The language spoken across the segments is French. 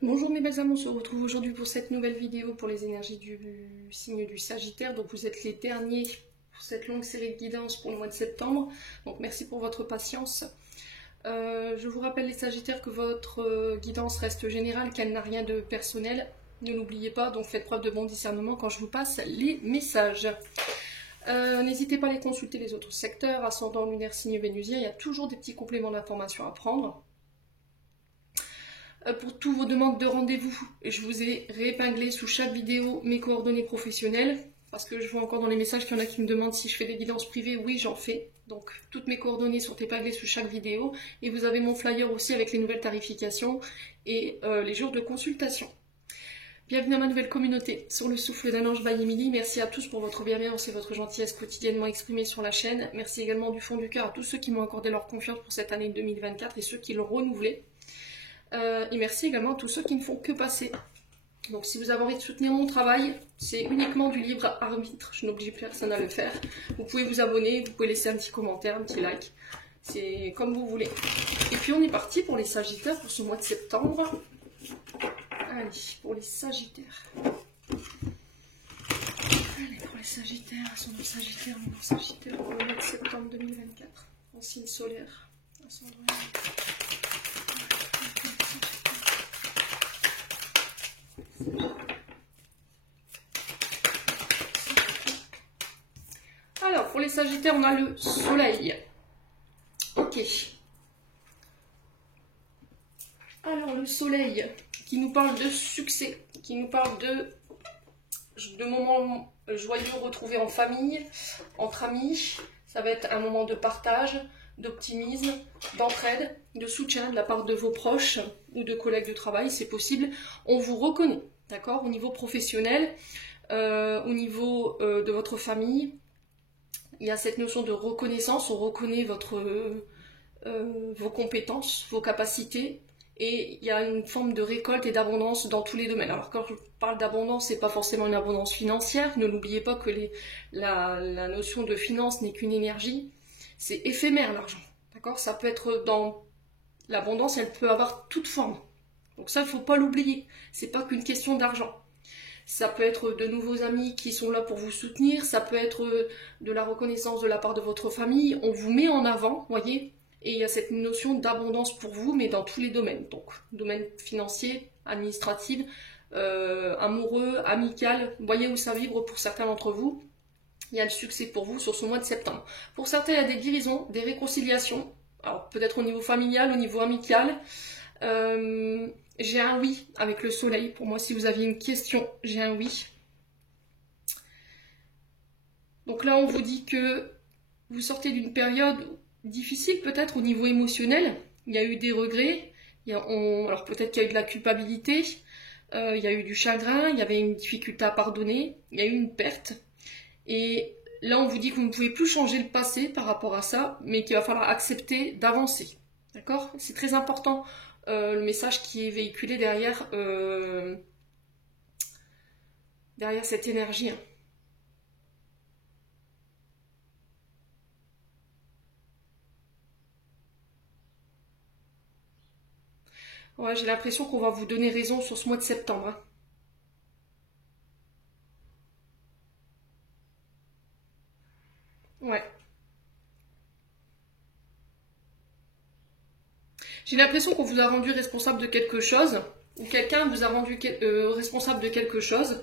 Bonjour mes belles âmes, on se retrouve aujourd'hui pour cette nouvelle vidéo pour les énergies du signe du Sagittaire. Donc vous êtes les derniers pour cette longue série de guidance pour le mois de septembre. Donc merci pour votre patience. Je vous rappelle les Sagittaires que votre guidance reste générale, qu'elle n'a rien de personnel. Ne l'oubliez pas, donc faites preuve de bon discernement quand je vous passe les messages. N'hésitez pas à aller consulter les autres secteurs, ascendant, lunaire, signe vénusien. Il y a toujours des petits compléments d'information à prendre. Pour tous vos demandes de rendez-vous, je vous ai réépinglé sous chaque vidéo mes coordonnées professionnelles, parce que je vois encore dans les messages qu'il y en a qui me demandent si je fais des guidances privées. Oui, j'en fais. Donc toutes mes coordonnées sont épinglées sous chaque vidéo, et vous avez mon flyer aussi avec les nouvelles tarifications et les jours de consultation. Bienvenue à ma nouvelle communauté sur le souffle d'un ange by Emily. Merci à tous pour votre bienveillance et votre gentillesse quotidiennement exprimée sur la chaîne. Merci également du fond du cœur à tous ceux qui m'ont accordé leur confiance pour cette année 2024 et ceux qui l'ont renouvelée. Et merci également à tous ceux qui ne font que passer. Donc si vous avez envie de soutenir mon travail, c'est uniquement du libre arbitre, je n'oblige personne à le faire. Vous pouvez vous abonner, vous pouvez laisser un petit commentaire, un petit like, c'est comme vous voulez. Et puis on est parti pour les Sagittaires pour ce mois de septembre. Allez, pour les Sagittaires. Allez, pour les Sagittaires, ascendant Sagittaire, lunaire Sagittaire pour le mois de septembre 2024. En signe solaire. Alors, pour les Sagittaires, on a le Soleil. Ok. Alors, le Soleil qui nous parle de succès, qui nous parle de moments joyeux retrouvés en famille, entre amis. Ça va être un moment de partage, d'optimisme, d'entraide, de soutien de la part de vos proches ou de collègues de travail, c'est possible. On vous reconnaît, d'accord, au niveau professionnel, au niveau de votre famille. Il y a cette notion de reconnaissance, on reconnaît vos compétences, vos capacités, et il y a une forme de récolte et d'abondance dans tous les domaines. Alors quand je parle d'abondance, c'est pas forcément une abondance financière, ne l'oubliez pas que la notion de finance n'est qu'une énergie, c'est éphémère l'argent, d'accord? Ça peut être dans l'abondance, elle peut avoir toute forme, donc ça il ne faut pas l'oublier, c'est pas qu'une question d'argent. Ça peut être de nouveaux amis qui sont là pour vous soutenir, ça peut être de la reconnaissance de la part de votre famille, on vous met en avant, voyez, et il y a cette notion d'abondance pour vous, mais dans tous les domaines, donc domaine financier, administratif, amoureux, amical, voyez où ça vibre pour certains d'entre vous, il y a le succès pour vous sur ce mois de septembre. Pour certains, il y a des guérisons, des réconciliations, alors peut-être au niveau familial, au niveau amical. J'ai un oui avec le Soleil. Pour moi, si vous aviez une question, j'ai un oui. Donc là, on vous dit que vous sortez d'une période difficile, peut-être au niveau émotionnel. Il y a eu des regrets. Alors peut-être qu'il y a eu de la culpabilité. Il y a eu du chagrin. Il y avait une difficulté à pardonner. Il y a eu une perte. Et là, on vous dit que vous ne pouvez plus changer le passé par rapport à ça, mais qu'il va falloir accepter d'avancer. D'accord? C'est très important. Le message qui est véhiculé derrière cette énergie. Ouais, j'ai l'impression qu'on va vous donner raison sur ce mois de septembre. Hein. Ouais. J'ai l'impression qu'on vous a rendu responsable de quelque chose, ou quelqu'un vous a rendu responsable de quelque chose.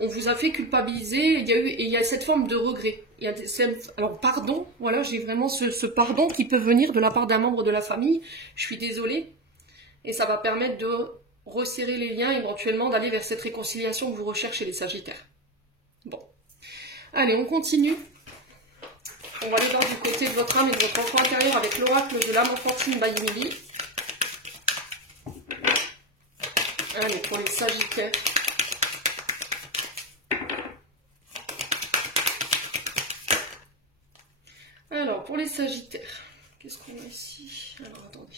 On vous a fait culpabiliser, il y a cette forme de regret. Alors pardon, voilà, j'ai vraiment ce pardon qui peut venir de la part d'un membre de la famille. Je suis désolée. Et ça va permettre de resserrer les liens, éventuellement d'aller vers cette réconciliation que vous recherchez, les Sagittaires. Bon. Allez, on continue. On va aller voir du côté de votre âme et de votre enfant intérieur avec l'oracle de l'âme enfantine by Emily. Allez, pour les Sagittaires. Alors, pour les Sagittaires, qu'est-ce qu'on a ici? Alors, attendez.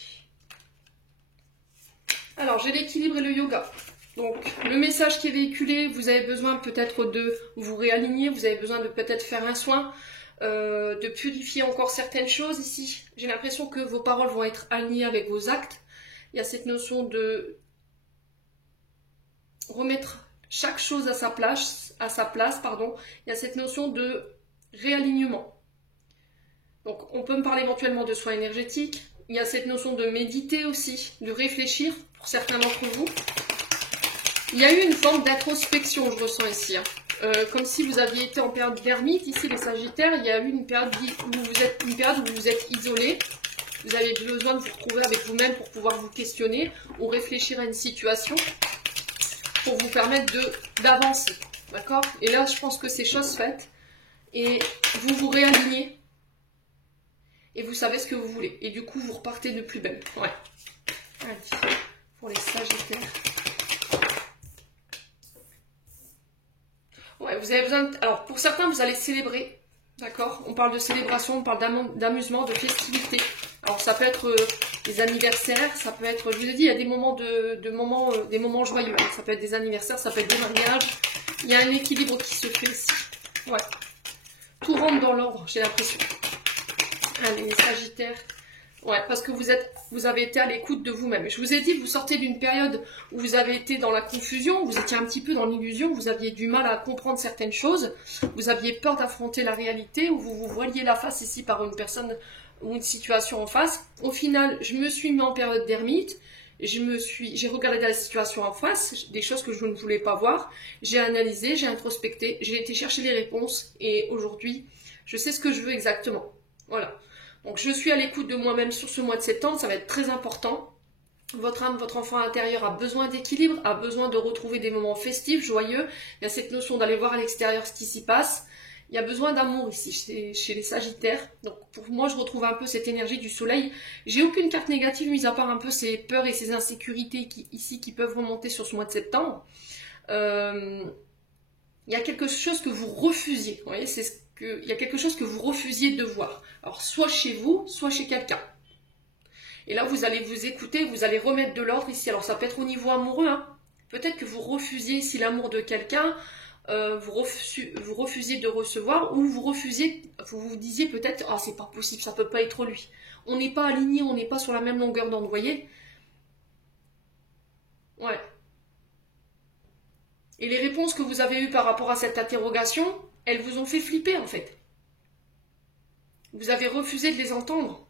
Alors, j'ai l'équilibre et le yoga. Donc, le message qui est véhiculé, vous avez besoin peut-être de vous réaligner, vous avez besoin de peut-être faire un soin, de purifier encore certaines choses ici. J'ai l'impression que vos paroles vont être alignées avec vos actes. Il y a cette notion de remettre chaque chose à sa place, pardon. Il y a cette notion de réalignement. Donc, on peut me parler éventuellement de soins énergétiques. Il y a cette notion de méditer aussi, de réfléchir pour certains d'entre vous. Il y a eu une forme d'introspection, je ressens ici. Hein. Comme si vous aviez été en période d'ermite, ici les Sagittaires, il y a eu une période où vous êtes isolé. Vous avez besoin de vous retrouver avec vous-même pour pouvoir vous questionner ou réfléchir à une situation pour vous permettre d'avancer. D'accord? Et là, je pense que c'est chose faite. Et vous vous réalignez. Et vous savez ce que vous voulez. Et du coup, vous repartez de plus belle. Ouais. Allez, pour les Sagittaires. Ouais, vous avez besoin de... Alors, pour certains, vous allez célébrer. D'accord? On parle de célébration, on parle d'amusement, de festivité. Alors, ça peut être des anniversaires, ça peut être... Je vous ai dit, il y a des moments, des moments joyeux. Hein. Ça peut être des anniversaires, ça peut être des mariages. Il y a un équilibre qui se fait ici. Ouais. Tout rentre dans l'ordre, j'ai l'impression. Allez, les Sagittaires. Ouais, parce que vous avez été à l'écoute de vous-même. Je vous ai dit, vous sortez d'une période où vous avez été dans la confusion, vous étiez un petit peu dans l'illusion, vous aviez du mal à comprendre certaines choses, vous aviez peur d'affronter la réalité, où vous vous voiliez la face ici par une personne ou une situation en face. Au final, je me suis mis en période d'ermite, j'ai regardé la situation en face, des choses que je ne voulais pas voir, j'ai analysé, j'ai introspecté, j'ai été chercher les réponses, et aujourd'hui, je sais ce que je veux exactement. Voilà. Donc, je suis à l'écoute de moi-même sur ce mois de septembre, ça va être très important. Votre âme, votre enfant intérieur a besoin d'équilibre, a besoin de retrouver des moments festifs, joyeux. Il y a cette notion d'aller voir à l'extérieur ce qui s'y passe. Il y a besoin d'amour ici, chez les Sagittaires. Donc, pour moi, je retrouve un peu cette énergie du soleil. J'ai aucune carte négative, mis à part un peu ces peurs et ces insécurités qui peuvent remonter sur ce mois de septembre. Il y a quelque chose que vous refusiez. Vous voyez, il y a quelque chose que vous refusiez de voir. Alors, soit chez vous, soit chez quelqu'un. Et là, vous allez vous écouter, vous allez remettre de l'ordre ici. Alors, ça peut être au niveau amoureux. Hein. Peut-être que vous refusiez ici l'amour de quelqu'un, vous refusiez de recevoir, ou vous vous disiez peut-être, ah, c'est pas possible, ça peut pas être lui. On n'est pas aligné, on n'est pas sur la même longueur d'onde, vous voyez? Ouais. Et les réponses que vous avez eues par rapport à cette interrogation, elles vous ont fait flipper, en fait. Vous avez refusé de les entendre.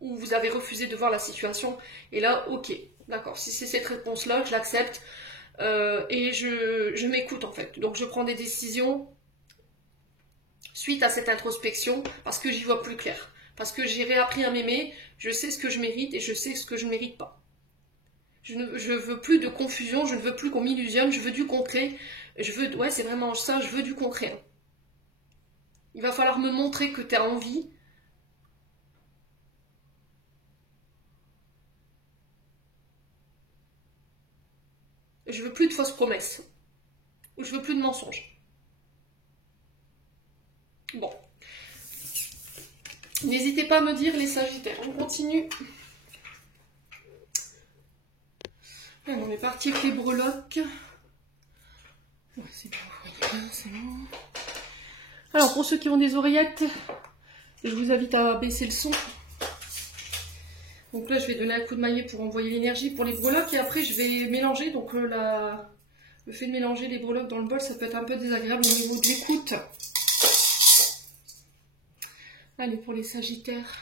Ou vous avez refusé de voir la situation. Et là, ok, d'accord, si c'est cette réponse-là, je l'accepte. Et je m'écoute, en fait. Donc, je prends des décisions suite à cette introspection parce que j'y vois plus clair. Parce que j'ai réappris à m'aimer, je sais ce que je mérite et je sais ce que je ne mérite pas. Je veux plus de confusion, je ne veux plus qu'on m'illusionne, je veux du concret. Ouais, c'est vraiment ça, je veux du concret. Hein. Il va falloir me montrer que tu as envie. Je veux plus de fausses promesses. Je veux plus de mensonges. Bon. N'hésitez pas à me dire les Sagittaires. On continue. On est parti avec les breloques. Ouais, c'est bon, c'est bon. Alors, pour ceux qui ont des oreillettes, je vous invite à baisser le son. Donc là, je vais donner un coup de maillet pour envoyer l'énergie pour les breloques. Et après, je vais mélanger. Donc le fait de mélanger les breloques dans le bol, ça peut être un peu désagréable au niveau de l'écoute. Allez, pour les Sagittaires.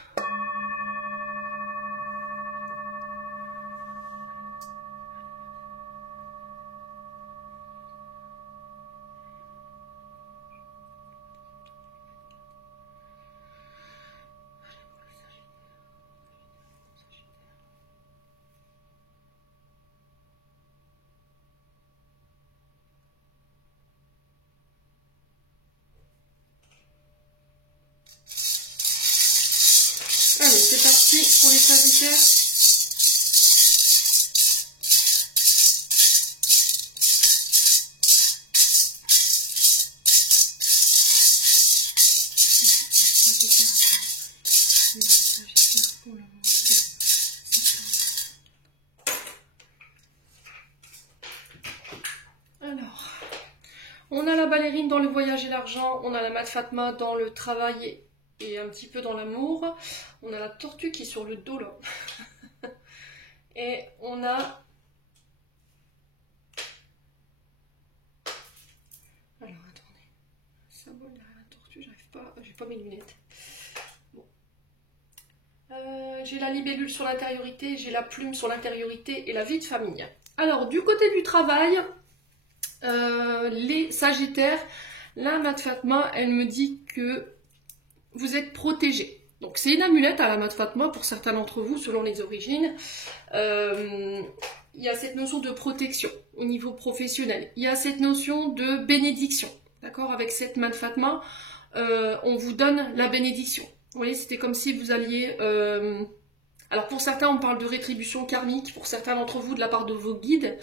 Allez, c'est parti pour les Sagittaires. Alors, on a la ballerine dans le voyage et l'argent, on a la Mat Fatma dans le travail et un petit peu dans l'amour. On a la tortue qui est sur le dos là. Et on a... Alors, attendez. Ça vole derrière la tortue, j'arrive pas... J'ai pas mes lunettes. Bon. J'ai la libellule sur l'intériorité, j'ai la plume sur l'intériorité et la vie de famille. Alors, du côté du travail, les Sagittaires, la Mat Fatma, elle me dit que vous êtes protégés. Donc c'est une amulette à la Mat Fatma pour certains d'entre vous, selon les origines. Il y a cette notion de protection au niveau professionnel. Il y a cette notion de bénédiction. D'accord? Avec cette Mat Fatma, on vous donne la bénédiction. Vous voyez, c'était comme si vous alliez... Alors pour certains, on parle de rétribution karmique, pour certains d'entre vous, de la part de vos guides.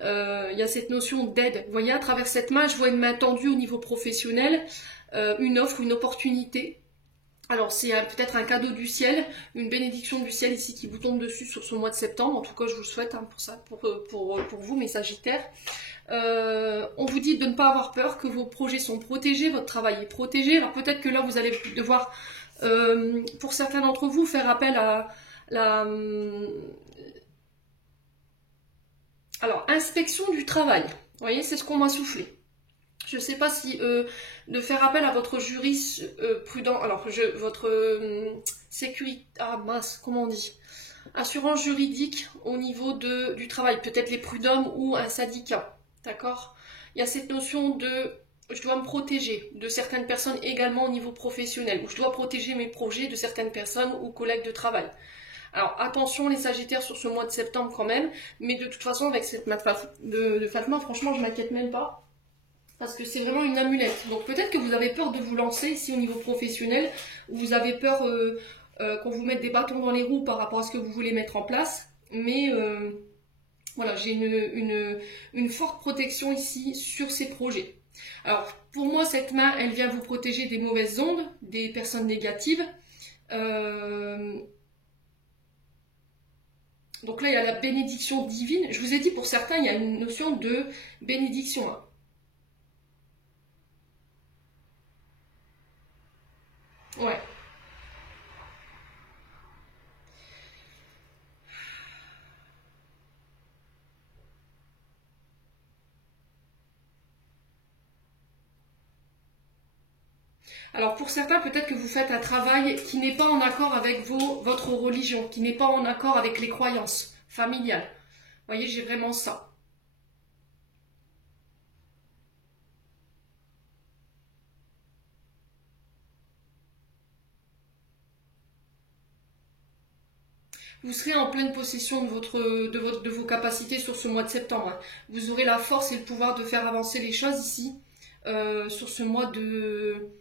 Il y a cette notion d'aide. Vous voyez, à travers cette main, je vois une main tendue au niveau professionnel, une offre, une opportunité. Alors c'est peut-être un cadeau du ciel, une bénédiction du ciel ici qui vous tombe dessus sur ce mois de septembre. En tout cas, je vous le souhaite pour ça, pour vous, mes Sagittaires. On vous dit de ne pas avoir peur, que vos projets sont protégés, votre travail est protégé. Alors peut-être que là, vous allez devoir, pour certains d'entre vous, faire appel à alors, inspection du travail. Vous voyez, c'est ce qu'on m'a soufflé. Je ne sais pas si de faire appel à votre jurisprudent, alors votre sécurité, ah mince, comment on dit, assurance juridique au niveau du travail, peut-être les prud'hommes ou un syndicat, d'accord? Il y a cette notion de je dois me protéger de certaines personnes également au niveau professionnel, ou je dois protéger mes projets de certaines personnes ou collègues de travail. Alors attention les Sagittaires sur ce mois de septembre quand même, mais de toute façon avec cette mat de Fatma, franchement je m'inquiète même pas, parce que c'est vraiment une amulette. Donc peut-être que vous avez peur de vous lancer ici au niveau professionnel, ou vous avez peur qu'on vous mette des bâtons dans les roues par rapport à ce que vous voulez mettre en place, mais voilà, j'ai une forte protection ici sur ces projets. Alors pour moi cette main, elle vient vous protéger des mauvaises ondes, des personnes négatives. Donc là, il y a la bénédiction divine. Je vous ai dit, pour certains, il y a une notion de bénédiction. Hein. Ouais. Alors pour certains, peut-être que vous faites un travail qui n'est pas en accord avec votre religion, qui n'est pas en accord avec les croyances familiales. Vous voyez, j'ai vraiment ça. Vous serez en pleine possession de vos capacités sur ce mois de septembre. Hein. Vous aurez la force et le pouvoir de faire avancer les choses ici sur ce mois de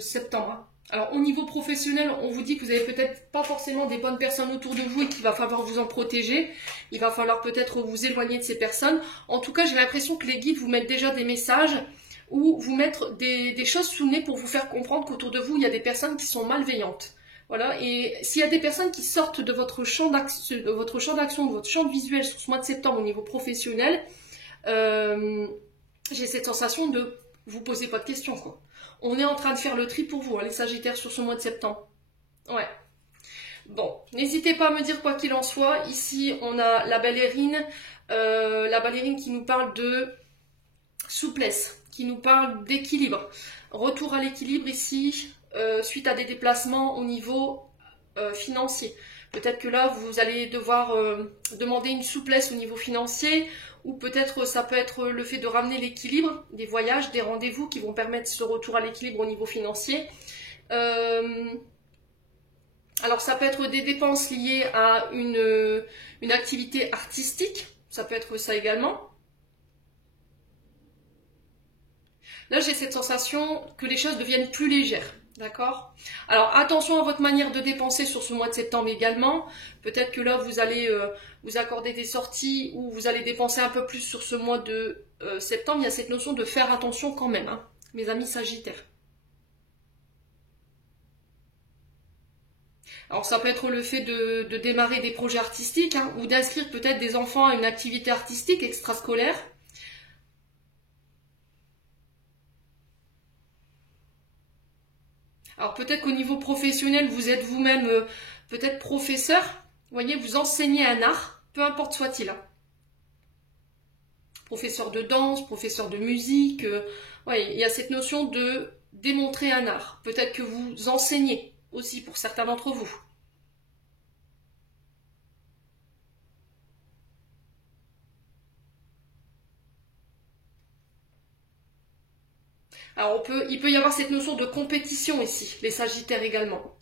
septembre. Hein. Alors au niveau professionnel, on vous dit que vous n'avez peut-être pas forcément des bonnes personnes autour de vous et qu'il va falloir vous en protéger. Il va falloir peut-être vous éloigner de ces personnes. En tout cas, j'ai l'impression que les guides vous mettent déjà des messages ou vous mettre des choses sous le nez pour vous faire comprendre qu'autour de vous, il y a des personnes qui sont malveillantes. Voilà, et s'il y a des personnes qui sortent de votre champ d'action, de votre champ de visuel sur ce mois de septembre au niveau professionnel, j'ai cette sensation de vous poser pas de questions, quoi. On est en train de faire le tri pour vous, hein, les Sagittaires, sur ce mois de septembre. Ouais. Bon, n'hésitez pas à me dire quoi qu'il en soit. Ici, on a la ballerine qui nous parle de souplesse, qui nous parle d'équilibre. Retour à l'équilibre ici, suite à des déplacements au niveau financier. Peut-être que là, vous allez devoir demander une souplesse au niveau financier, ou peut-être ça peut être le fait de ramener l'équilibre, des voyages, des rendez-vous qui vont permettre ce retour à l'équilibre au niveau financier. Alors ça peut être des dépenses liées à une activité artistique, ça peut être ça également. Là, j'ai cette sensation que les choses deviennent plus légères. D'accord? Alors attention à votre manière de dépenser sur ce mois de septembre également. Peut-être que là vous allez vous accorder des sorties ou vous allez dépenser un peu plus sur ce mois de septembre. Il y a cette notion de faire attention quand même, hein, mes amis Sagittaires. Alors ça peut être le fait de démarrer des projets artistiques, hein, ou d'inscrire peut-être des enfants à une activité artistique extrascolaire. Alors peut-être qu'au niveau professionnel, vous êtes vous-même peut-être professeur, voyez, vous enseignez un art, peu importe soit-il. Hein. Professeur de danse, professeur de musique, ouais, il y a cette notion de démontrer un art. Peut-être que vous enseignez aussi pour certains d'entre vous. Alors il peut y avoir cette notion de compétition ici, les Sagittaires également.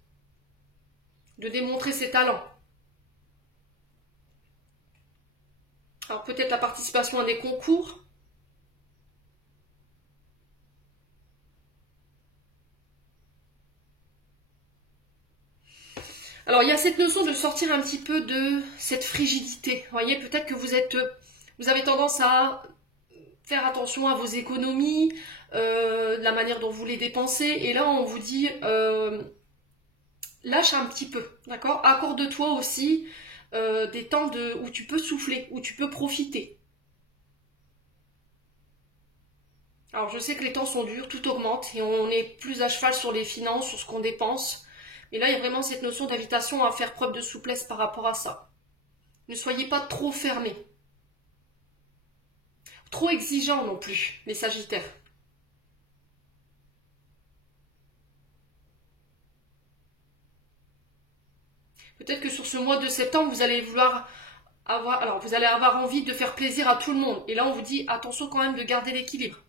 De démontrer ses talents. Alors peut-être la participation à des concours. Alors il y a cette notion de sortir un petit peu de cette frigidité. Vous voyez, peut-être que vous avez tendance à faire attention à vos économies, la manière dont vous les dépensez. Et là, on vous dit, lâche un petit peu, d'accord? Accorde-toi aussi des temps où tu peux souffler, où tu peux profiter. Alors je sais que les temps sont durs, tout augmente et on est plus à cheval sur les finances, sur ce qu'on dépense. Mais là, il y a vraiment cette notion d'invitation à faire preuve de souplesse par rapport à ça. Ne soyez pas trop fermés. Trop exigeants non plus, les Sagittaires. Peut-être que sur ce mois de septembre, vous allez vous allez avoir envie de faire plaisir à tout le monde. Et là, on vous dit, attention quand même de garder l'équilibre.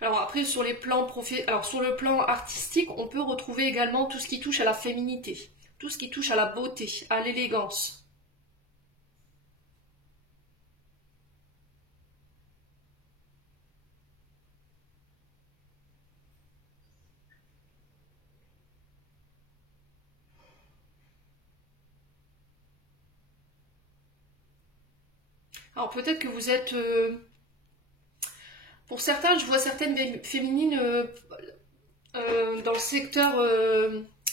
Alors après, sur le plan artistique, on peut retrouver également tout ce qui touche à la féminité, tout ce qui touche à la beauté, à l'élégance. Alors peut-être que vous êtes... pour certains, je vois certaines féminines dans le secteur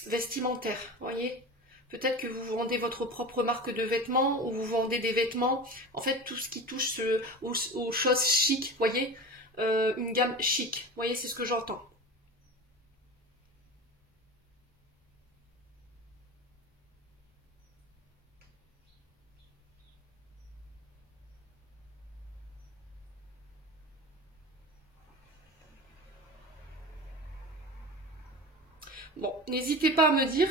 vestimentaire, vous voyez. Peut-être que vous vendez votre propre marque de vêtements ou vous vendez des vêtements. En fait, tout ce qui touche aux choses chic, vous voyez. Une gamme chic, vous voyez, c'est ce que j'entends. Bon, n'hésitez pas à me dire.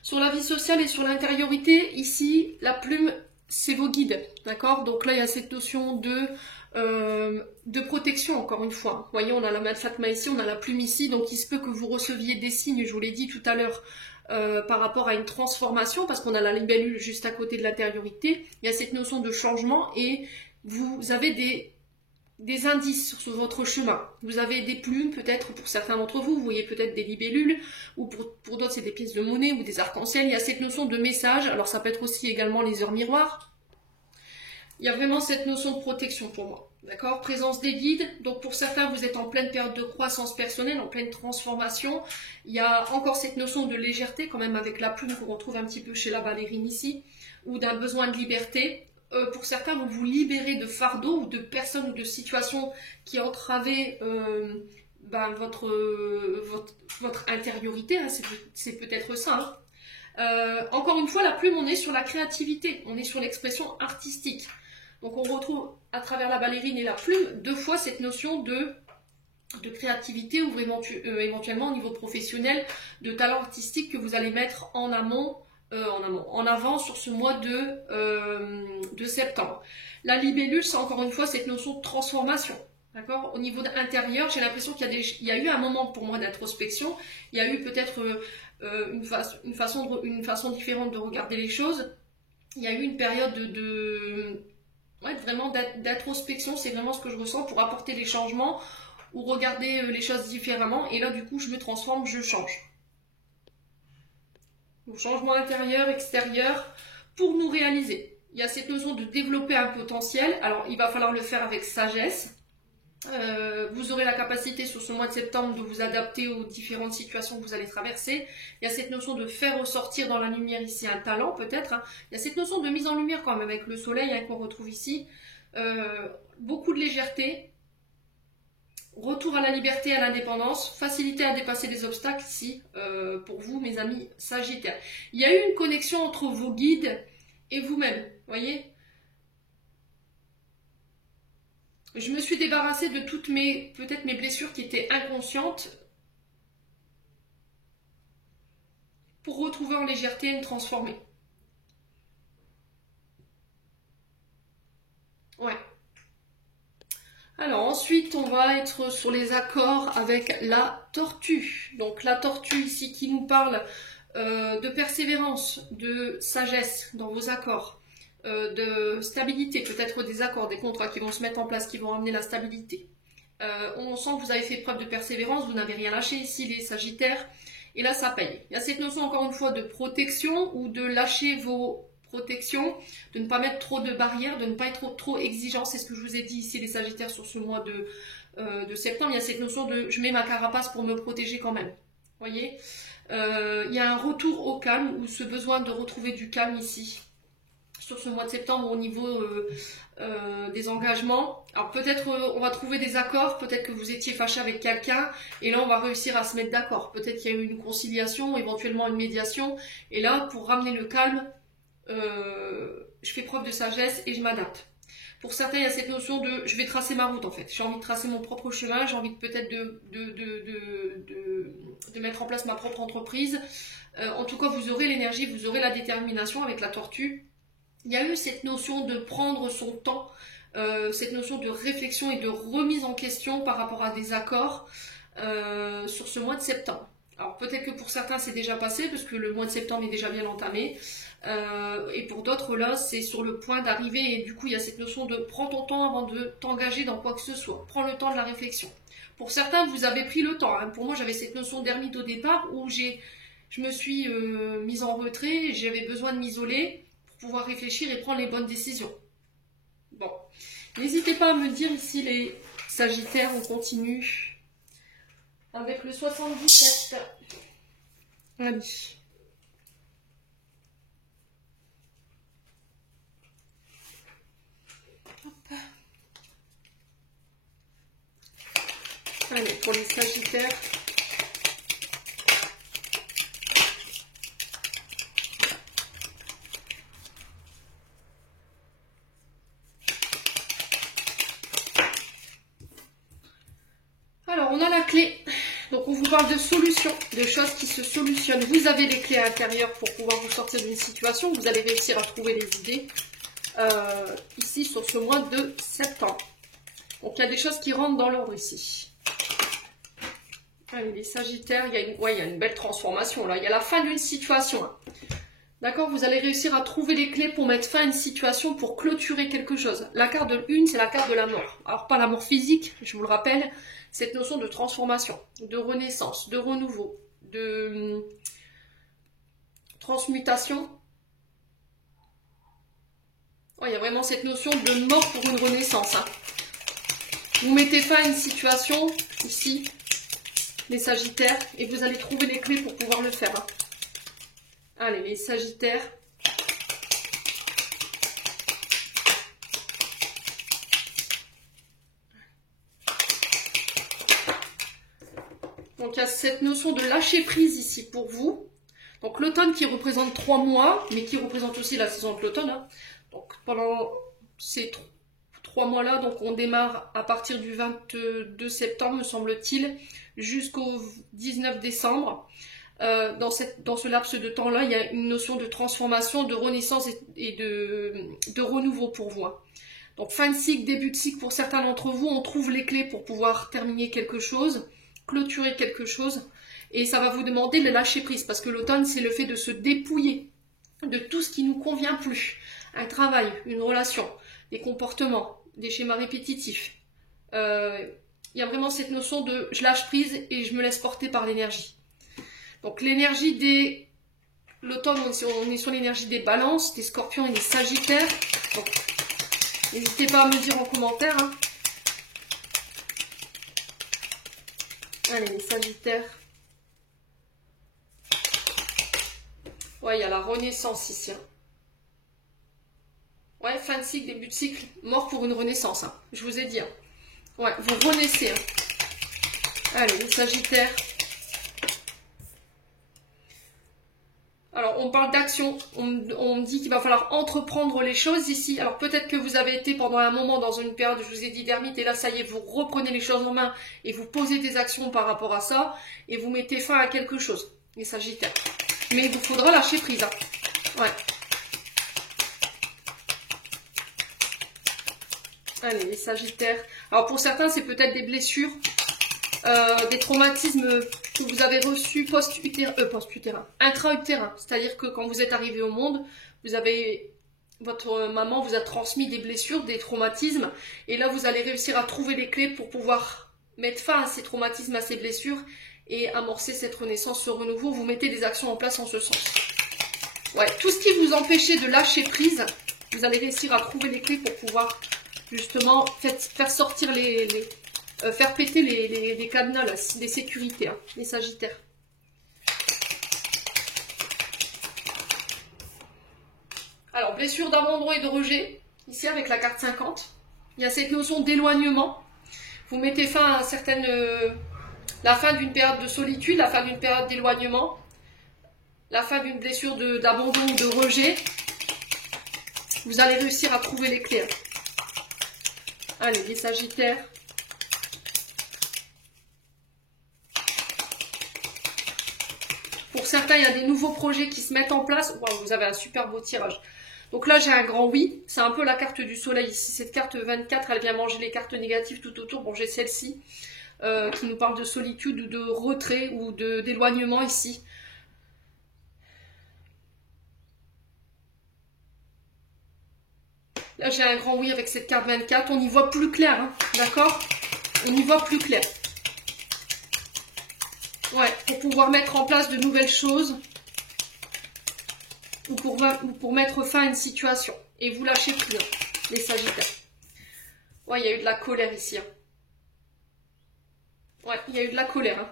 Sur la vie sociale et sur l'intériorité, ici, la plume, c'est vos guides, d'accord? Donc là, il y a cette notion de protection, encore une fois. Vous voyez, on a la main de Fatma ici, on a la plume ici, donc il se peut que vous receviez des signes, je vous l'ai dit tout à l'heure, par rapport à une transformation, parce qu'on a la libellule juste à côté de l'intériorité. Il y a cette notion de changement et vous avez des indices sur votre chemin. Vous avez des plumes, peut-être pour certains d'entre vous, vous voyez peut-être des libellules, ou pour d'autres c'est des pièces de monnaie ou des arcs-en-ciel. Il y a cette notion de message, alors ça peut être aussi également les heures miroirs. Il y a vraiment cette notion de protection pour moi, d'accord? Présence des guides, donc pour certains vous êtes en pleine période de croissance personnelle, en pleine transformation. Il y a encore cette notion de légèreté quand même avec la plume qu'on retrouve un petit peu chez la ballerine ici, ou d'un besoin de liberté. Pour certains, vous vous libérez de fardeaux ou de personnes ou de situations qui entravaient votre intériorité, hein, c'est peut-être ça. Hein. Encore une fois, la plume, on est sur la créativité, on est sur l'expression artistique. Donc on retrouve à travers la ballerine et la plume deux fois cette notion de créativité ou éventuellement au niveau professionnel, de talent artistique que vous allez mettre en avant sur ce mois de septembre. La libellule, c'est encore une fois cette notion de transformation. D'accord? Au niveau intérieur, j'ai l'impression qu'il y a eu un moment pour moi d'introspection. Il y a eu peut-être une façon différente de regarder les choses. Il y a eu une période vraiment d'introspection. C'est vraiment ce que je ressens pour apporter les changements ou regarder les choses différemment. Et là, du coup, je me transforme, je change. Changement intérieur, extérieur, pour nous réaliser. Il y a cette notion de développer un potentiel. Alors, il va falloir le faire avec sagesse. Vous aurez la capacité sur ce mois de septembre de vous adapter aux différentes situations que vous allez traverser. Il y a cette notion de faire ressortir dans la lumière ici un talent peut-être. Hein. Il y a cette notion de mise en lumière quand même avec le soleil hein, qu'on retrouve ici. Beaucoup de légèreté. Retour à la liberté et à l'indépendance. Facilité à dépasser des obstacles ici pour vous mes amis Sagittaires. Il y a eu une connexion entre vos guides et vous-même. Voyez ? Je me suis débarrassée de toutes peut-être mes blessures qui étaient inconscientes pour retrouver en légèreté et me transformer. Ouais. Alors ensuite, on va être sur les accords avec la tortue. Donc la tortue ici qui nous parle de persévérance, de sagesse dans vos accords. De stabilité, peut-être des accords, des contrats qui vont se mettre en place, qui vont amener la stabilité. On sent que vous avez fait preuve de persévérance, vous n'avez rien lâché ici les Sagittaires, et là ça paye. Il y a cette notion encore une fois de protection ou de lâcher vos protections, de ne pas mettre trop de barrières, de ne pas être trop exigeant, c'est ce que je vous ai dit ici les Sagittaires sur ce mois de septembre. Il y a cette notion de je mets ma carapace pour me protéger quand même. Voyez, il y a un retour au calme ou ce besoin de retrouver du calme ici. Sur ce mois de septembre au niveau des engagements. Alors peut-être on va trouver des accords, peut-être que vous étiez fâché avec quelqu'un et là on va réussir à se mettre d'accord. Peut-être qu'il y a eu une conciliation, éventuellement une médiation et là pour ramener le calme, je fais preuve de sagesse et je m'adapte. Pour certains il y a cette notion de je vais tracer ma route en fait. J'ai envie de tracer mon propre chemin, j'ai envie peut-être de mettre en place ma propre entreprise. En tout cas vous aurez l'énergie, vous aurez la détermination avec la tortue. Il y a eu cette notion de prendre son temps, cette notion de réflexion et de remise en question par rapport à des accords sur ce mois de septembre. Alors peut-être que pour certains c'est déjà passé parce que le mois de septembre est déjà bien entamé et pour d'autres là c'est sur le point d'arriver et du coup il y a cette notion de prends ton temps avant de t'engager dans quoi que ce soit. Prends le temps de la réflexion. Pour certains vous avez pris le temps. Hein. Pour moi j'avais cette notion d'ermite au départ où je me suis mise en retrait, j'avais besoin de m'isoler. Pouvoir réfléchir et prendre les bonnes décisions. Bon, n'hésitez pas à me dire ici les Sagittaires, on continue avec le 77. Allez. Hop. Allez, pour les Sagittaires. Alors, on a la clé. Donc, on vous parle de solutions, de choses qui se solutionnent. Vous avez les clés à l'intérieur pour pouvoir vous sortir d'une situation. Vous allez réussir à trouver les idées ici sur ce mois de septembre. Donc, il y a des choses qui rentrent dans l'ordre ici. Allez, les Sagittaires, il y a une belle transformation là. Il y a la fin d'une situation. Hein. D'accord, vous allez réussir à trouver les clés pour mettre fin à une situation, pour clôturer quelque chose. La carte de 1, c'est la carte de la mort. Alors, pas la mort physique, je vous le rappelle, cette notion de transformation, de renaissance, de renouveau, de transmutation. Ouais, il y a vraiment cette notion de mort pour une renaissance. Hein. Vous mettez fin à une situation, ici, les Sagittaires, et vous allez trouver les clés pour pouvoir le faire. Hein. Allez, les Sagittaires. Donc, il y a cette notion de lâcher prise ici pour vous. Donc, l'automne qui représente 3 mois, mais qui représente aussi la saison de l'automne. Hein. Donc, pendant ces 3 mois-là, donc on démarre à partir du 22 septembre, me semble-t-il, jusqu'au 19 décembre. Dans ce laps de temps-là, il y a une notion de transformation, de renaissance et de renouveau pour vous. Donc fin de cycle, début de cycle, pour certains d'entre vous, on trouve les clés pour pouvoir terminer quelque chose, clôturer quelque chose. Et ça va vous demander de lâcher prise, parce que l'automne, c'est le fait de se dépouiller de tout ce qui ne nous convient plus. Un travail, une relation, des comportements, des schémas répétitifs. Il y a vraiment cette notion de je lâche prise et je me laisse porter par l'énergie. Donc l'énergie des... L'automne, on est sur l'énergie des balances, des scorpions et des sagittaires. Donc n'hésitez pas à me dire en commentaire. Hein. Allez, les Sagittaires. Ouais, il y a la renaissance ici. Hein. Ouais, fin de cycle, début de cycle, mort pour une renaissance. Hein. Je vous ai dit. Hein. Ouais, vous renaissez. Hein. Allez, les Sagittaires. Alors, on parle d'action. On dit qu'il va falloir entreprendre les choses ici. Alors, peut-être que vous avez été pendant un moment dans une période, je vous ai dit d'ermite, et là, ça y est, vous reprenez les choses en main et vous posez des actions par rapport à ça et vous mettez fin à quelque chose, les Sagittaires. Mais il vous faudra lâcher prise. Hein. Ouais. Allez, les Sagittaires. Alors, pour certains, c'est peut-être des blessures, des traumatismes que vous avez reçus post-utérin, intra-utérin. C'est-à-dire que quand vous êtes arrivé au monde, votre maman vous a transmis des blessures, des traumatismes. Et là, vous allez réussir à trouver les clés pour pouvoir mettre fin à ces traumatismes, à ces blessures et amorcer cette renaissance, ce renouveau. Vous mettez des actions en place en ce sens. Ouais, tout ce qui vous empêchait de lâcher prise, vous allez réussir à trouver les clés pour pouvoir justement faire sortir faire péter les cadenas, là, les sécurités, hein, les Sagittaires. Alors, blessure d'abandon et de rejet, ici avec la carte 50. Il y a cette notion d'éloignement. Vous mettez fin à la fin d'une période de solitude, la fin d'une période d'éloignement, la fin d'une blessure d'abandon ou de rejet. Vous allez réussir à trouver les clés. Allez, les Sagittaires. Pour certains, il y a des nouveaux projets qui se mettent en place. Wow, vous avez un super beau tirage. Donc là, j'ai un grand oui. C'est un peu la carte du soleil ici. Cette carte 24, elle vient manger les cartes négatives tout autour. Bon, j'ai celle-ci qui nous parle de solitude ou de retrait ou d'éloignement ici. Là, j'ai un grand oui avec cette carte 24. On y voit plus clair, hein, d'accord? On y voit plus clair. Ouais, pour pouvoir mettre en place de nouvelles choses ou pour mettre fin à une situation. Et vous lâchez prise, hein, les Sagittaires. Ouais, il y a eu de la colère ici. Hein. Ouais, il y a eu de la colère. Hein.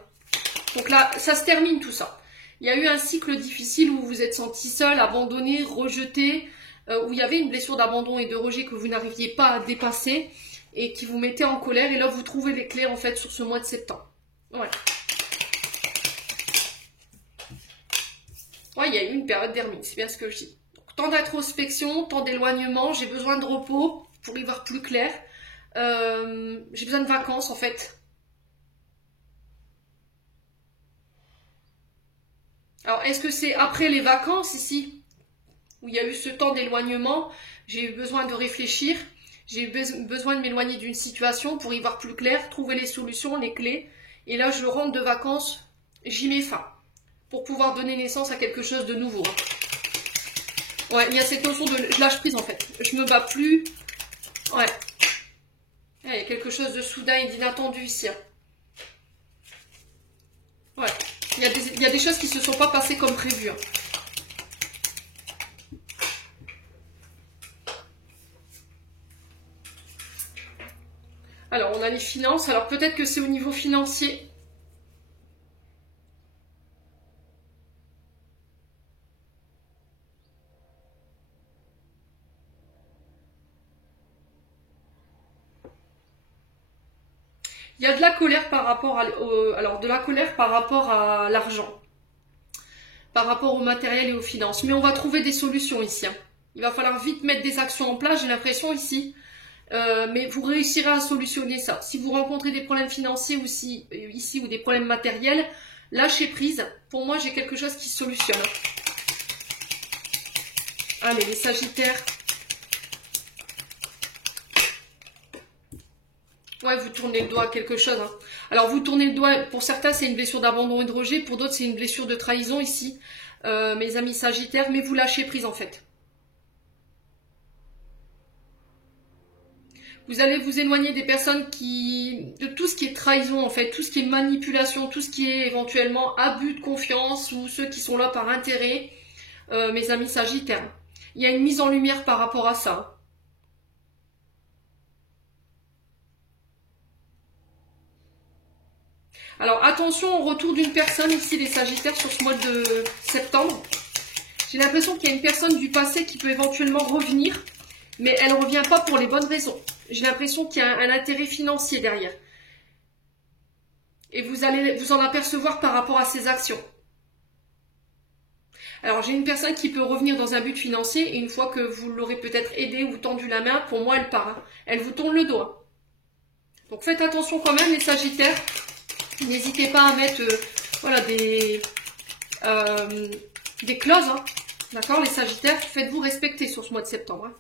Donc là, ça se termine tout ça. Il y a eu un cycle difficile où vous vous êtes senti seul, abandonné, rejeté, où il y avait une blessure d'abandon et de rejet que vous n'arriviez pas à dépasser et qui vous mettait en colère. Et là, vous trouvez les clés en fait sur ce mois de septembre. Ouais. Ouais, il y a eu une période d'ermite, c'est bien ce que je dis. Donc, temps d'introspection, temps d'éloignement, j'ai besoin de repos pour y voir plus clair. J'ai besoin de vacances en fait. Alors, est-ce que c'est après les vacances ici, où il y a eu ce temps d'éloignement, j'ai eu besoin de réfléchir, j'ai eu besoin de m'éloigner d'une situation pour y voir plus clair, trouver les solutions, les clés. Et là, je rentre de vacances, j'y mets fin. Pour pouvoir donner naissance à quelque chose de nouveau. Ouais, il y a cette notion de je lâche prise en fait. Je me bats plus. Ouais. Il y a quelque chose de soudain et d'inattendu ici. Ouais. Il y a des choses qui ne se sont pas passées comme prévu. Hein. Alors, on a les finances. Alors, peut-être que c'est au niveau financier. Il y a de la colère par rapport à l'argent, par rapport au matériel et aux finances. Mais on va trouver des solutions ici. Hein. Il va falloir vite mettre des actions en place, j'ai l'impression ici. Mais vous réussirez à solutionner ça. Si vous rencontrez des problèmes financiers aussi, ici ou des problèmes matériels, lâchez prise. Pour moi, j'ai quelque chose qui se solutionne. Allez, les Sagittaires. Ouais, vous tournez le doigt à quelque chose. Hein. Alors, vous tournez le doigt, pour certains, c'est une blessure d'abandon et de rejet. Pour d'autres, c'est une blessure de trahison ici, mes amis Sagittaires. Mais vous lâchez prise, en fait. Vous allez vous éloigner des personnes de tout ce qui est trahison, en fait. Tout ce qui est manipulation, tout ce qui est éventuellement abus de confiance ou ceux qui sont là par intérêt, mes amis Sagittaires. Il y a une mise en lumière par rapport à ça. Alors attention au retour d'une personne ici, les Sagittaires, sur ce mois de septembre. J'ai l'impression qu'il y a une personne du passé qui peut éventuellement revenir, mais elle ne revient pas pour les bonnes raisons. J'ai l'impression qu'il y a un intérêt financier derrière. Et vous allez vous en apercevoir par rapport à ses actions. Alors j'ai une personne qui peut revenir dans un but financier et une fois que vous l'aurez peut-être aidé ou tendu la main, pour moi elle part. Hein. Elle vous tourne le doigt. Donc faites attention quand même les Sagittaires. N'hésitez pas à mettre voilà, des clauses. Hein. D'accord, les Sagittaires, faites-vous respecter sur ce mois de septembre. Hein.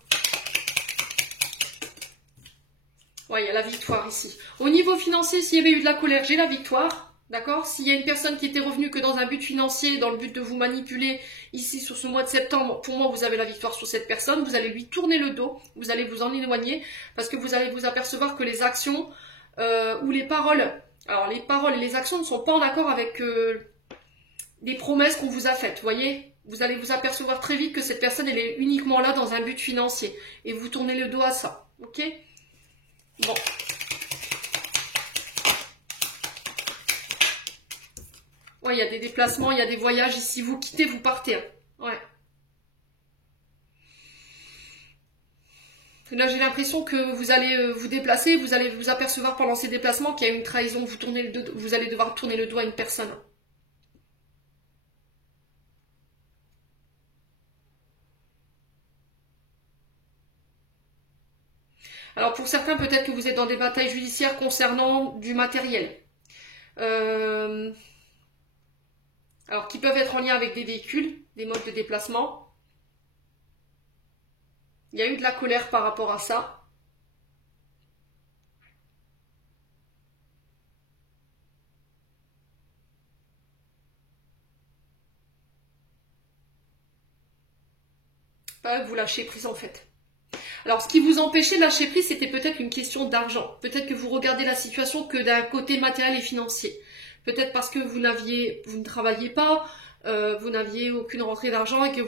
Ouais, il y a la victoire ici. Au niveau financier, s'il y avait eu de la colère, j'ai la victoire. D'accord? S'il y a une personne qui était revenue que dans un but financier, dans le but de vous manipuler, ici sur ce mois de septembre, pour moi, vous avez la victoire sur cette personne. Vous allez lui tourner le dos, vous allez vous en éloigner, parce que vous allez vous apercevoir que les actions ou les paroles, alors les paroles et les actions ne sont pas en accord avec les promesses qu'on vous a faites, vous voyez? Vous allez vous apercevoir très vite que cette personne, elle est uniquement là dans un but financier, et vous tournez le dos à ça, ok? Bon. Ouais, il y a des déplacements, il y a des voyages. Ici, vous quittez, vous partez. Hein. Ouais. Là, j'ai l'impression que vous allez vous déplacer, vous allez vous apercevoir pendant ces déplacements qu'il y a une trahison, vous allez devoir tourner le doigt à une personne. Alors, pour certains, peut-être que vous êtes dans des batailles judiciaires concernant du matériel. Alors, qui peuvent être en lien avec des véhicules, des modes de déplacement. Il y a eu de la colère par rapport à ça. Pas vous lâchez prise en fait. Alors, ce qui vous empêchait de lâcher prise, c'était peut-être une question d'argent. Peut-être que vous regardez la situation que d'un côté matériel et financier. Peut-être parce que vous ne travailliez pas, vous n'aviez aucune rentrée d'argent et que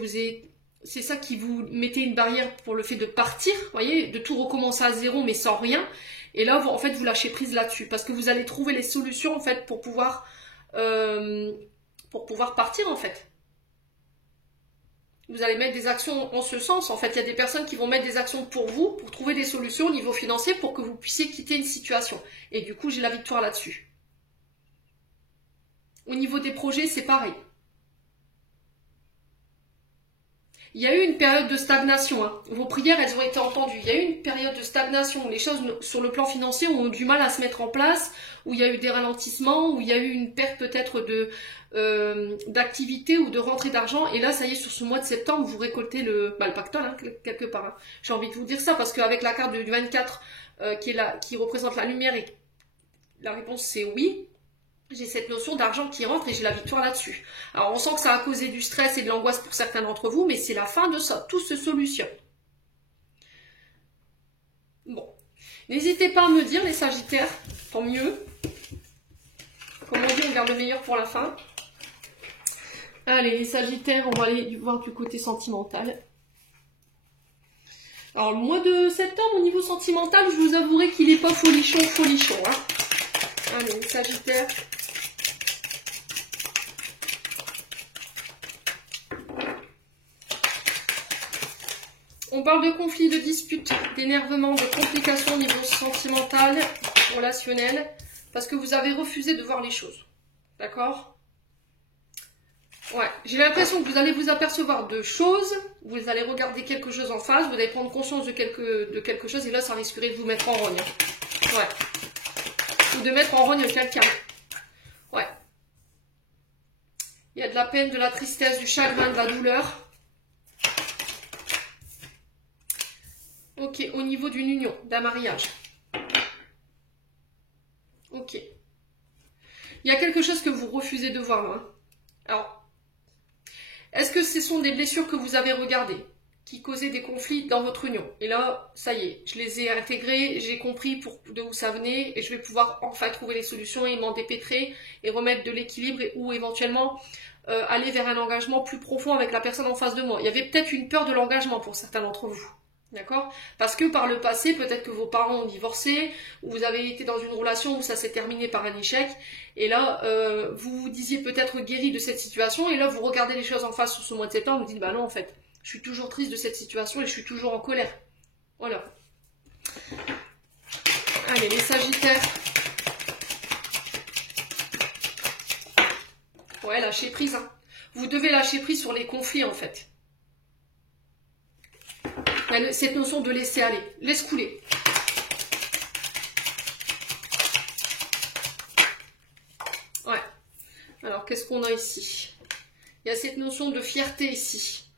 c'est ça qui vous mettait une barrière pour le fait de partir, voyez, de tout recommencer à zéro mais sans rien. Et là, en fait, vous lâchez prise là-dessus parce que vous allez trouver les solutions en fait pour pouvoir partir en fait. Vous allez mettre des actions en ce sens. En fait, il y a des personnes qui vont mettre des actions pour vous, pour trouver des solutions au niveau financier pour que vous puissiez quitter une situation. Et du coup, j'ai la victoire là-dessus. Au niveau des projets, c'est pareil. Il y a eu une période de stagnation. Hein. Vos prières, elles ont été entendues. Il y a eu une période de stagnation où les choses sur le plan financier ont eu du mal à se mettre en place, où il y a eu des ralentissements, où il y a eu une perte peut-être d'activité ou de rentrée d'argent. Et là, ça y est, sur ce mois de septembre, vous récoltez le pactole, hein, quelque part. Hein. J'ai envie de vous dire ça parce qu'avec la carte du 24 qui représente la lumière, et la réponse c'est oui. J'ai cette notion d'argent qui rentre et j'ai la victoire là-dessus. Alors on sent que ça a causé du stress et de l'angoisse pour certains d'entre vous, mais c'est la fin de ça. Tout se solutionne. Bon. N'hésitez pas à me dire, les Sagittaires, tant mieux. Comme on dit, on garde le meilleur pour la fin. Allez, les Sagittaires, on va aller voir du côté sentimental. Alors, le mois de septembre, au niveau sentimental, je vous avouerai qu'il n'est pas folichon. Hein. Allez, les Sagittaires. On parle de conflits, de disputes, d'énervement, de complications au niveau sentimental, relationnel, parce que vous avez refusé de voir les choses. D'accord? Ouais, j'ai l'impression que vous allez vous apercevoir de choses, vous allez regarder quelque chose en face, vous allez prendre conscience de quelque chose, et là, ça risquerait de vous mettre en rogne. Ouais. Ou de mettre en rogne quelqu'un. Ouais. Il y a de la peine, de la tristesse, du chagrin, de la douleur. Ok, au niveau d'une union, d'un mariage. Ok. Il y a quelque chose que vous refusez de voir, hein. Alors, est-ce que ce sont des blessures que vous avez regardées, qui causaient des conflits dans votre union? Et là, ça y est, je les ai intégrées, j'ai compris de où ça venait, et je vais pouvoir enfin trouver les solutions et m'en dépêtrer, et remettre de l'équilibre, ou éventuellement aller vers un engagement plus profond avec la personne en face de moi. Il y avait peut-être une peur de l'engagement pour certains d'entre vous. D'accord? Parce que par le passé, peut-être que vos parents ont divorcé, ou vous avez été dans une relation où ça s'est terminé par un échec, et là, vous vous disiez peut-être guéri de cette situation, et là, vous regardez les choses en face sur ce mois de septembre, vous dites, bah non, en fait, je suis toujours triste de cette situation et je suis toujours en colère. Voilà. Allez, les Sagittaires. Ouais, lâcher prise, hein. Vous devez lâcher prise sur les conflits, en fait. Cette notion de laisser aller, laisse couler. Ouais. Alors, qu'est-ce qu'on a ici? Il y a cette notion de fierté ici.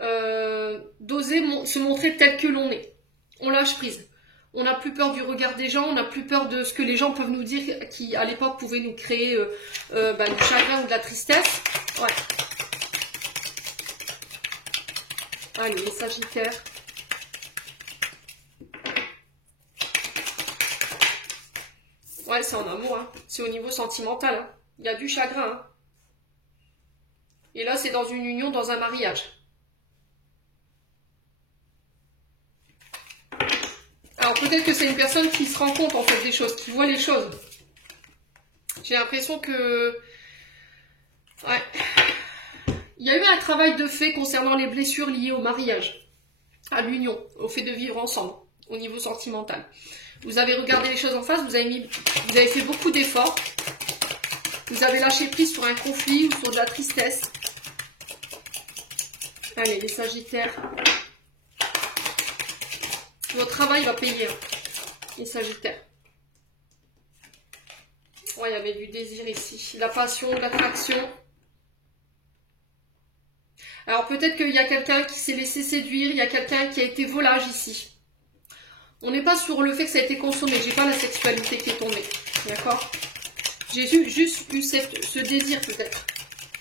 D'oser se montrer tel que l'on est. On lâche prise. On n'a plus peur du regard des gens, on n'a plus peur de ce que les gens peuvent nous dire, qui à l'époque pouvaient nous créer du chagrin ou de la tristesse. Ouais. Allez, les Sagittaires. Ouais, c'est en amour, hein. C'est au niveau sentimental. Hein. Il y a du chagrin. Hein. Et là, c'est dans une union, dans un mariage. Alors peut-être que c'est une personne qui se rend compte en fait des choses, qui voit les choses. J'ai l'impression que... Ouais. Il y a eu un travail de fait concernant les blessures liées au mariage, à l'union, au fait de vivre ensemble, au niveau sentimental. Vous avez regardé les choses en face, vous avez fait beaucoup d'efforts. Vous avez lâché prise sur un conflit ou sur de la tristesse. Allez, les Sagittaires. Votre travail va payer, les Sagittaires. Ouais, il y avait du désir ici. La passion, l'attraction. Alors peut-être qu'il y a quelqu'un qui s'est laissé séduire, il y a quelqu'un qui a été volage ici. On n'est pas sur le fait que ça a été consommé, j'ai pas la sexualité qui est tombée, d'accord? J'ai juste eu ce désir peut-être.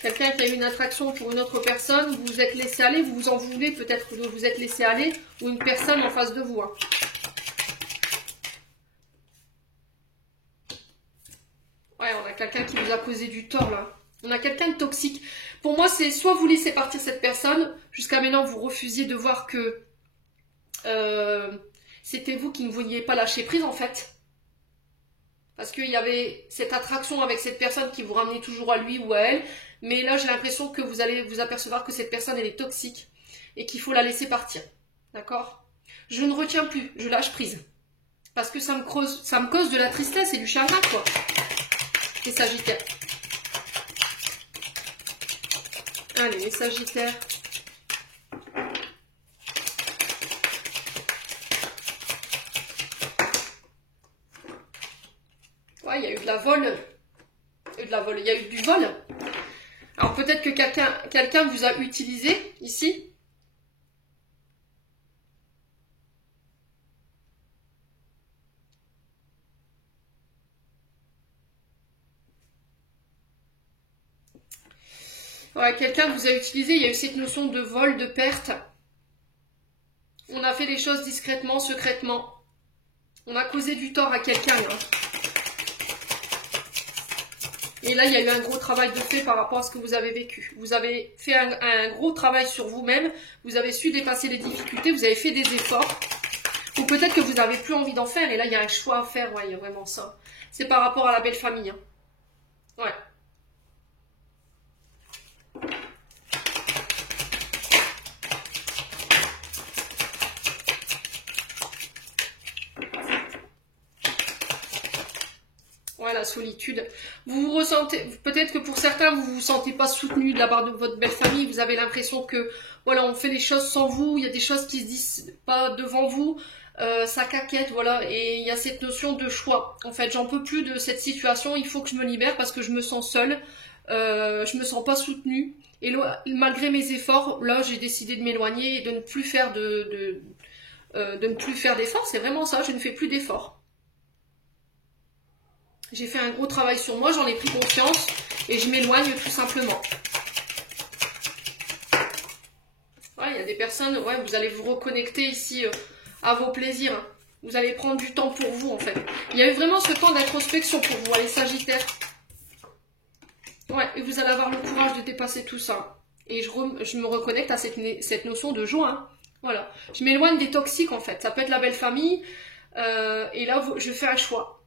Quelqu'un qui a eu une attraction pour une autre personne, vous vous êtes laissé aller, vous vous en voulez peut-être que vous vous êtes laissé aller, ou une personne en face de vous. Hein. Ouais, on a quelqu'un qui vous a causé du tort là. On a quelqu'un de toxique. Pour moi, c'est soit vous laissez partir cette personne, jusqu'à maintenant vous refusiez de voir que c'était vous qui ne vouliez pas lâcher prise en fait. Parce qu'il y avait cette attraction avec cette personne qui vous ramenait toujours à lui ou à elle. Mais là, j'ai l'impression que vous allez vous apercevoir que cette personne, elle est toxique. Et qu'il faut la laisser partir. D'accord? Je ne retiens plus, je lâche prise. Parce que ça me cause de la tristesse et du chagrin, quoi. Les Sagittaires. Allez, les Sagittaires. Ouais, il y a eu de la vol. Il y a eu du vol. Alors peut-être que quelqu'un vous a utilisé ici. Ouais, quelqu'un vous a utilisé, il y a eu cette notion de vol, de perte. On a fait les choses discrètement, secrètement. On a causé du tort à quelqu'un. Hein. Et là, il y a eu un gros travail de fait par rapport à ce que vous avez vécu. Vous avez fait un gros travail sur vous-même. Vous avez su dépasser les difficultés. Vous avez fait des efforts. Ou peut-être que vous n'avez plus envie d'en faire. Et là, il y a un choix à faire. Ouais, il y a vraiment ça. C'est par rapport à la belle famille. Hein. Ouais. Ouais, la solitude. Vous vous ressentez, peut-être que pour certains, vous vous sentez pas soutenu de la part de votre belle famille. Vous avez l'impression que, voilà, on fait les choses sans vous. Il y a des choses qui se disent pas devant vous. Ça caquette, voilà. Et il y a cette notion de choix. En fait, j'en peux plus de cette situation. Il faut que je me libère parce que je me sens seule. Je me sens pas soutenue. Et là, malgré mes efforts, là, j'ai décidé de m'éloigner et de ne plus faire de ne plus faire d'efforts. C'est vraiment ça. Je ne fais plus d'efforts. J'ai fait un gros travail sur moi, j'en ai pris conscience et je m'éloigne tout simplement. Ouais, il y a des personnes, ouais, vous allez vous reconnecter ici à vos plaisirs. Vous allez prendre du temps pour vous en fait. Il y a eu vraiment ce temps d'introspection pour vous, les Sagittaires. Ouais, et vous allez avoir le courage de dépasser tout ça. Et je me reconnecte à cette notion de joie. Hein. Voilà. Je m'éloigne des toxiques en fait. Ça peut être la belle famille. Et là, je fais un choix.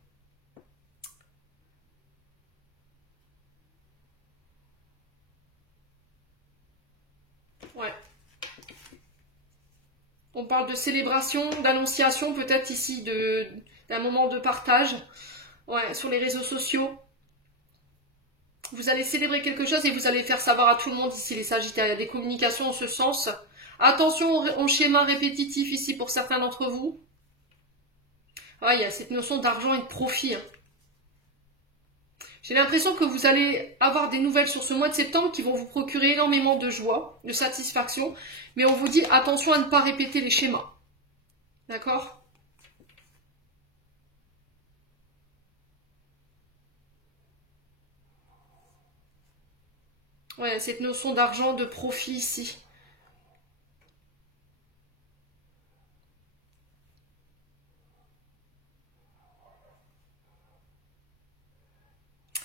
Ouais. On parle de célébration, d'annonciation, peut-être ici d'un moment de partage. Ouais, sur les réseaux sociaux. Vous allez célébrer quelque chose et vous allez faire savoir à tout le monde ici les Sagittaires. Il y a des communications en ce sens. Attention au schéma répétitif ici pour certains d'entre vous. Ah, il y a cette notion d'argent et de profit. Hein. J'ai l'impression que vous allez avoir des nouvelles sur ce mois de septembre qui vont vous procurer énormément de joie, de satisfaction. Mais on vous dit attention à ne pas répéter les schémas. D'accord ? Ouais, cette notion d'argent, de profit ici.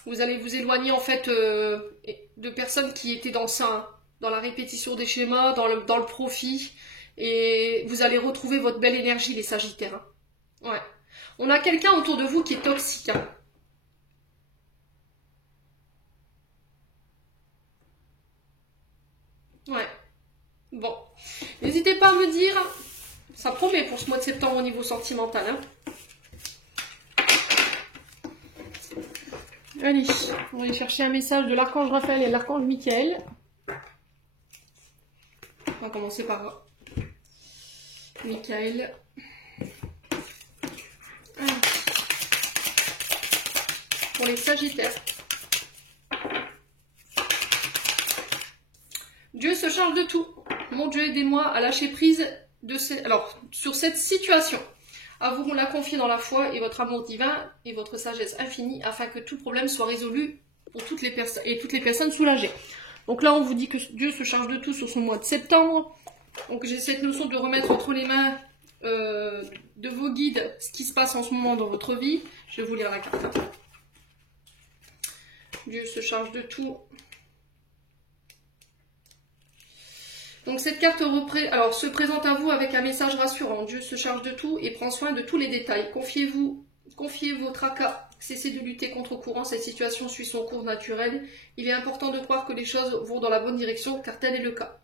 Vous allez vous éloigner en fait de personnes qui étaient dans ça, dans la répétition des schémas, dans le profit. Et vous allez retrouver votre belle énergie, les Sagittaires. Hein. Ouais. On a quelqu'un autour de vous qui est toxique. Hein. Ouais. Bon. N'hésitez pas à me dire. Ça promet pour ce mois de septembre au niveau sentimental. Hein. Allez, on va aller chercher un message de l'archange Raphaël et de l'archange Michael. On va commencer par Michael. Pour les Sagittaires. Dieu se charge de tout. Mon Dieu, aidez-moi à lâcher prise de sur cette situation. À vous la confier dans la foi et votre amour divin et votre sagesse infinie afin que tout problème soit résolu pour toutes les personnes et toutes les personnes soulagées. Donc là, on vous dit que Dieu se charge de tout sur ce mois de septembre. Donc j'ai cette notion de remettre entre les mains de vos guides ce qui se passe en ce moment dans votre vie. Je vais vous lire la carte. Dieu se charge de tout. Donc cette carte se présente à vous avec un message rassurant. Dieu se charge de tout et prend soin de tous les détails. Confiez vos tracas. Cessez de lutter contre courant. Cette situation suit son cours naturel. Il est important de croire que les choses vont dans la bonne direction car tel est le cas.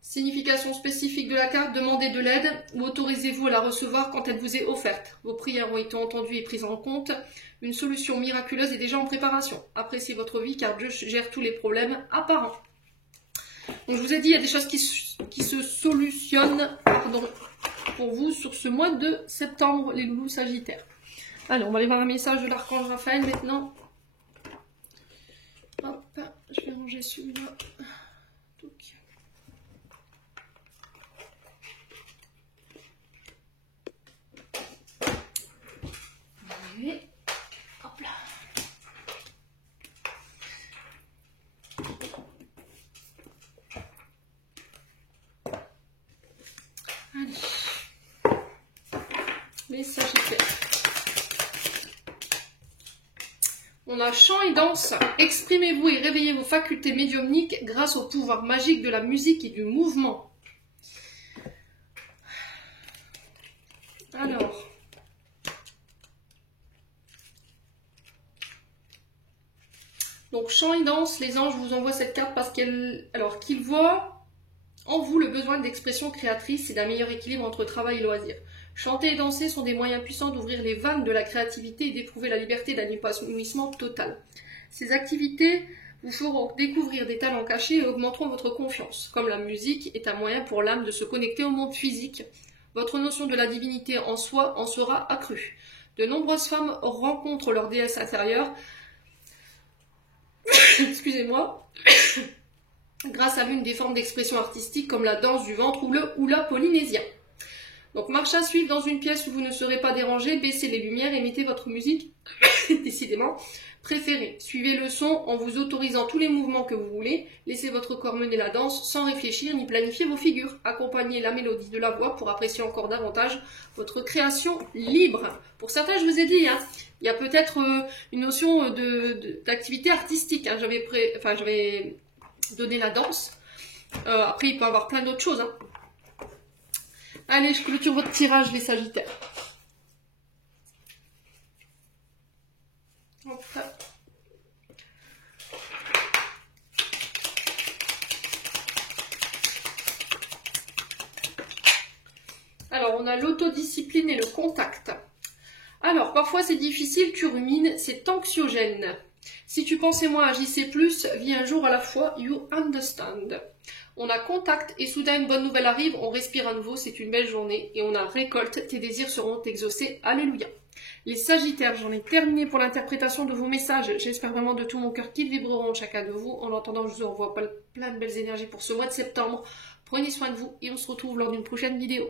Signification spécifique de la carte, demandez de l'aide ou autorisez-vous à la recevoir quand elle vous est offerte. Vos prières ont été entendues et prises en compte. Une solution miraculeuse est déjà en préparation. Appréciez votre vie car Dieu gère tous les problèmes apparents. Donc je vous ai dit, il y a des choses qui se solutionnent pour vous sur ce mois de septembre, les loulous Sagittaires. Allez, on va aller voir un message de l'archange Raphaël maintenant. Hop, je vais ranger celui-là. Allez, hop là. Allez. Les Sagittaires. On a chant et danse. Exprimez-vous et réveillez vos facultés médiumniques grâce au pouvoir magique de la musique et du mouvement. Alors. Donc chant et danse, les anges vous envoient cette carte parce qu'ils voient en vous le besoin d'expression créatrice et d'un meilleur équilibre entre travail et loisir. Chanter et danser sont des moyens puissants d'ouvrir les vannes de la créativité et d'éprouver la liberté d'un épanouissement total. Ces activités vous feront découvrir des talents cachés et augmenteront votre confiance. Comme la musique est un moyen pour l'âme de se connecter au monde physique, votre notion de la divinité en soi en sera accrue. De nombreuses femmes rencontrent leur déesse intérieure, excusez-moi, grâce à l'une des formes d'expression artistique comme la danse du ventre ou le hula polynésien. Donc marche à suivre dans une pièce où vous ne serez pas dérangé, baissez les lumières et mettez votre musique, décidément, préférée. Suivez le son en vous autorisant tous les mouvements que vous voulez, laissez votre corps mener la danse sans réfléchir ni planifier vos figures. Accompagnez la mélodie de la voix pour apprécier encore davantage votre création libre. Pour certains, je vous ai dit, hein, il y a peut-être une notion d'activité artistique. Hein. J'avais donné la danse. Après, il peut y avoir plein d'autres choses. Hein. Allez, je clôture votre tirage, les Sagittaires. Hop. Alors, on a l'autodiscipline et le contact. Alors, parfois c'est difficile, tu rumines, c'est anxiogène. Si tu pensais moins, agissais plus, vis un jour à la fois, you understand. On a contact et soudain une bonne nouvelle arrive, on respire à nouveau, c'est une belle journée. Et on a récolte, tes désirs seront exaucés, alléluia. Les Sagittaires, j'en ai terminé pour l'interprétation de vos messages. J'espère vraiment de tout mon cœur qu'ils vibreront chacun de vous. En attendant, je vous envoie plein de belles énergies pour ce mois de septembre. Prenez soin de vous et on se retrouve lors d'une prochaine vidéo.